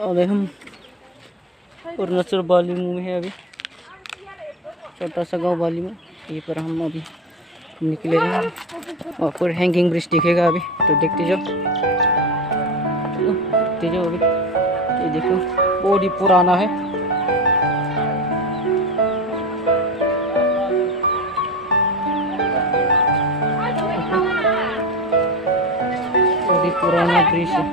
और हम अरुणाचल बालीमू में है अभी, छोटा सा गांव बालीमू। यहीं पर हम अभी निकले हैं और फिर हैंगिंग ब्रिज दिखेगा अभी, तो देखते जाओ। चलो देखते जाओ अभी। ये देखो बहुत ही पुराना है। बहुत ही पुराना ब्रिज है।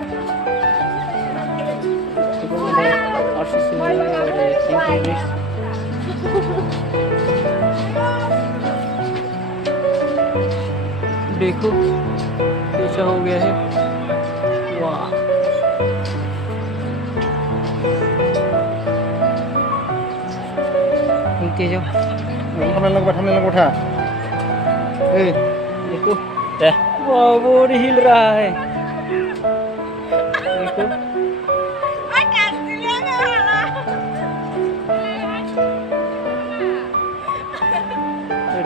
देखो कैसा हो गया है, वाह। देखते जाओ। उठा। देखो वाह, वो हिल रहा है। देखो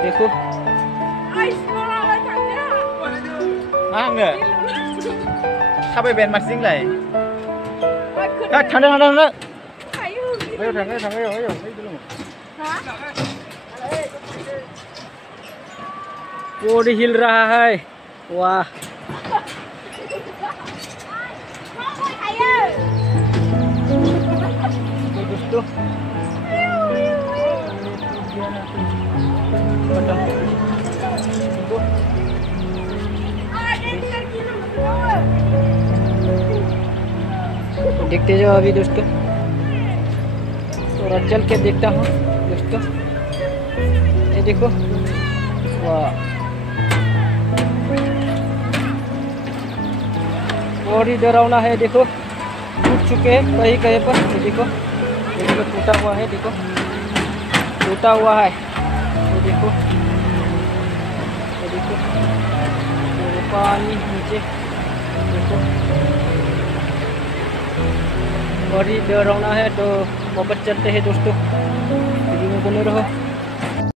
देखो enggak? Sampai band marching lah. Thằng đó. Thằng ayo. वो हिल रहा है, वाह। दोस्तों तो देखते जाओ अभी दोस्तों, थोड़ा चल के देखता हूँ दोस्तों। ये देखो वाह, और ही डरावना है। देखो टूट चुके हैं कहीं कहीं पर। ये देखो टूटा हुआ है, देखो टूटा हुआ है। ये देखो पानी नीचे, देखो और ही डरावना है। तो वापस चलते हैं दोस्तों, वीडियो में बने रहो।